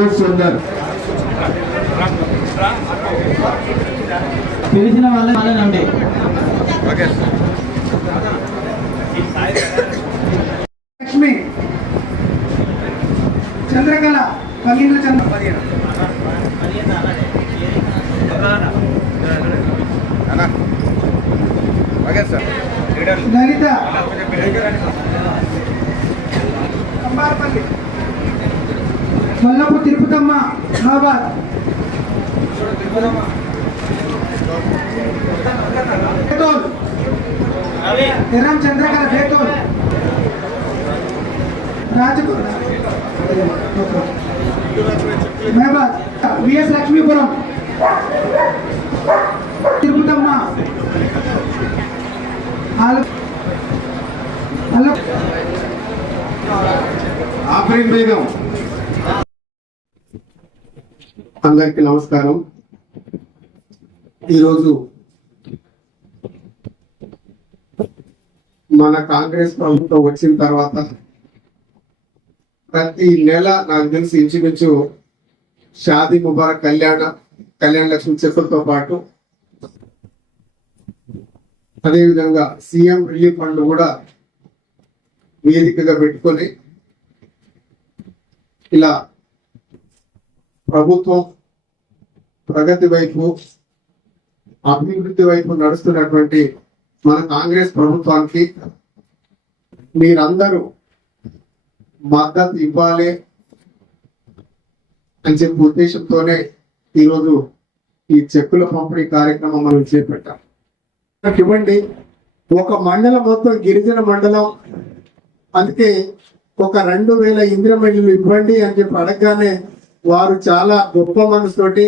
రాంబోజ్ సుందర్ పిలిచిన వాళ్ళని వాళ్ళనండి లక్ష్మి. చంద్రకళ పగిన చంద్ర లలిత. కంబారపల్లి. మల్లపు తిరుపతమ్మ మహాబాద్ బేతోల్ ఎర్రం చంద్రకళ బేతోల్ రాజకు మహబాద్. విఎస్ లక్ష్మీపురం. తిరుపతమ్మ. ఆల- బేగం. అందరికీ నమస్కారం. ఈరోజు మన కాంగ్రెస్ ప్రభుత్వం వచ్చిన తర్వాత ప్రతి నెల నాకు తెలిసి ఇంచుమించు షాదీ ముబారక్ కళ్యాణ కళ్యాణ లక్ష్మి చెప్పులతో పాటు అదేవిధంగా సీఎం రిలీఫ్ ఫండ్ కూడా వేదికగా పెట్టుకొని ఇలా ప్రభుత్వం ప్రగతి వైపు అభివృద్ధి వైపు నడుస్తున్నటువంటి మన కాంగ్రెస్ ప్రభుత్వానికి మీరందరూ మద్దతు ఇవ్వాలి అని చెప్పి ఉద్దేశంతోనే ఈరోజు ఈ చెక్కుల పంపిణీ కార్యక్రమం మనం చేపట్టాం. ఇవ్వండి. ఒక మండలం మొత్తం గిరిజన మండలం అందుకే ఒక రెండు వేల ఇంద్రమల్లు ఇవ్వండి అని చెప్పి అడగగానే వారు చాలా గొప్ప మనసుతోటి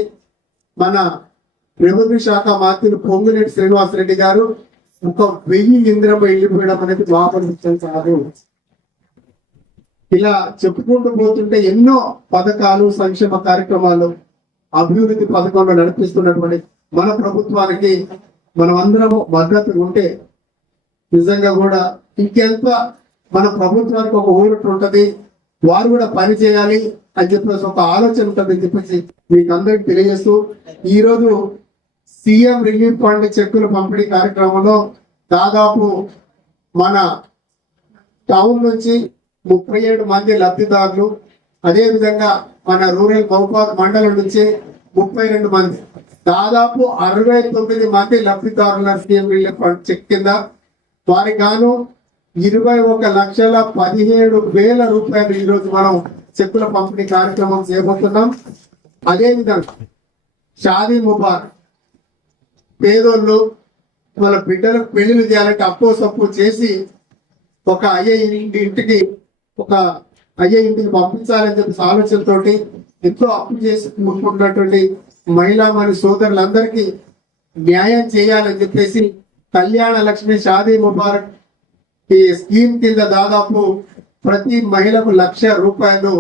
మన రెవెన్యూ శాఖ మంత్రులు పొంగులేటి శ్రీనివాసరెడ్డి గారు ఒక వెయ్యి ఇంద్రం వెళ్ళిపోయడం అనేది మాపడిస్తాం కాదు ఇలా చెప్పుకుంటూ పోతుంటే ఎన్నో పథకాలు సంక్షేమ కార్యక్రమాలు అభివృద్ధి పథకంలో నడిపిస్తున్నటువంటి మన ప్రభుత్వానికి మనం అందరము మద్దతు ఉంటే నిజంగా కూడా ఇంకెంత మన ప్రభుత్వానికి ఒక ఊరట ఉంటుంది. వారు కూడా పని చేయాలి అని చెప్పేసి ఒక ఆలోచన ఉంటుంది చెప్పేసి మీకు అందరికి తెలియజేస్తూ ఈరోజు సీఎం రిలీఫ్ ఫండ్ చెక్కులు పంపిణీ కార్యక్రమంలో దాదాపు మన టౌన్ నుంచి ముప్పై ఏడు మంది లబ్ధిదారులు అదేవిధంగా మన రూరల్ మహబాద్ మండలం నుంచి ముప్పై రెండు మంది. దాదాపు అరవై తొమ్మిది మంది లబ్ధిదారుల సీఎం రిలీఫ్ ఫండ్ చెక్ కింద వారికి గాను ఇరవై ఒక లక్షల పదిహేడు వేల రూపాయలు ఈ రోజు మనం చెక్కుల పంపిణీ కార్యక్రమం చేపడుతున్నాం. అదేవిధంగా షాదీ ముబారక్ పేదోళ్ళు వాళ్ళ బిడ్డలకు పెళ్ళిలు చేయాలంటే అప్పో సప్పు చేసి ఒక అయ్యే ఇంటి ఇంటికి ఒక అయ్యే ఇంటికి పంపించాలని చెప్పి ఆలోచనతోటి ఎంతో అప్పు చేసి ముట్టుకున్నటువంటి మహిళా మరి సోదరులందరికీ న్యాయం చేయాలని చెప్పేసి కళ్యాణ లక్ష్మి షాదీ ముబారక్ ఈ స్కీమ్ కింద దాదాపు ప్రతి మహిళకు లక్ష రూపాయలు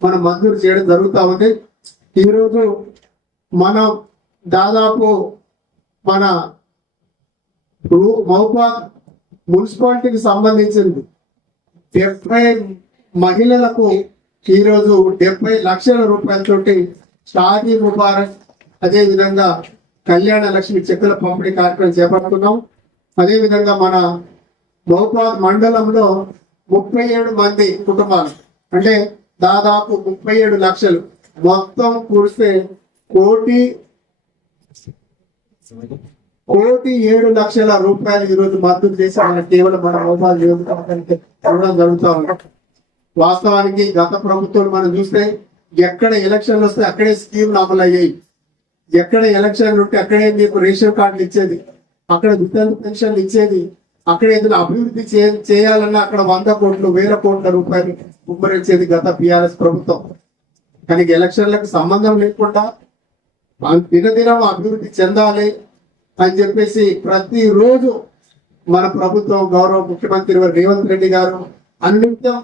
మనం మంజూరు చేయడం జరుగుతూ ఉంది. ఈరోజు మనం దాదాపు మన మహబాద్ మున్సిపాలిటీకి సంబంధించింది డెబ్బై మహిళలకు ఈరోజు డెబ్బై లక్షల రూపాయలతోటి షాదీ ముబారక్ అదే విధంగా కళ్యాణ లక్ష్మి చెక్కుల పంపిణీ కార్యక్రమం చేపడుతున్నాం. అదేవిధంగా మన మహబాద్ మండలంలో ముప్పై ఏడు మంది కుటుంబాలు. అంటే దాదాపు ముప్పై ఏడు లక్షలు. మొత్తం కూడిస్తే కోటి కోటి ఏడు లక్షల రూపాయలు ఈరోజు మద్దతు చేసి మన కేవలం మన మహబాద్ నియోజకవర్గానికి ఇవ్వడం ఉంది. వాస్తవానికి గత ప్రభుత్వం మనం చూస్తే ఎక్కడ ఎలక్షన్లు వస్తే అక్కడే స్కీమ్లు అమలు అయ్యాయి ఎక్కడ ఎలక్షన్లు ఉంటే అక్కడే మీకు రేషన్ కార్డులు ఇచ్చేది. అక్కడ వితంతు పెన్షన్లు ఇచ్చేది. అక్కడ ఏదైనా అభివృద్ధి చేయాలన్నా అక్కడ వంద కోట్లు వేల కోట్ల రూపాయలు కుమ్మరించేది గత బీఆర్ఎస్ ప్రభుత్వం. కానీ ఎలక్షన్లకు సంబంధం లేకుండా దినదినం అభివృద్ధి చెందాలి అని చెప్పేసి ప్రతిరోజు మన ప్రభుత్వం గౌరవ ముఖ్యమంత్రి రేవంత్ రెడ్డి గారు అన్నింటిం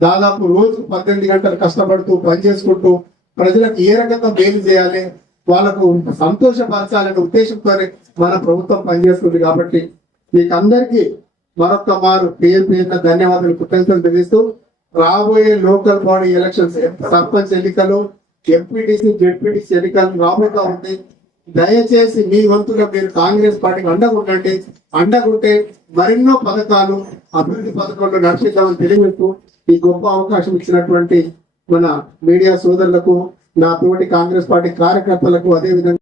దాదాపు రోజు పద్దెనిమిది గంటలు కష్టపడుతూ పనిచేసుకుంటూ ప్రజలకు ఏ రకంగా మేలు చేయాలి వాళ్ళకు సంతోషపరచాలనే ఉద్దేశంతోనే మన ప్రభుత్వం పనిచేస్తుంది కాబట్టి మీకు అందరికీ మరొక మారు పేరు పేరున ధన్యవాదాలు కృతజ్ఞతలు తెలియజేస్తూ రాబోయే లోకల్ బాడీ ఎలక్షన్స్ సర్పంచ్ ఎన్నికలు ఎంపీటీసీ జెడ్పీటీసీ ఎన్నికలు రాబోతా ఉంది దయచేసి మీ వంతుగా మీరు కాంగ్రెస్ పార్టీకి అండగుండండి అండగుంటే మరెన్నో పథకాలు అభివృద్ధి పథకాలు నడిపిద్దామని తెలియజేస్తూ ఈ గొప్ప అవకాశం ఇచ్చినటువంటి మన మీడియా సోదరులకు నా తోటి కాంగ్రెస్ పార్టీ కార్యకర్తలకు అదేవిధంగా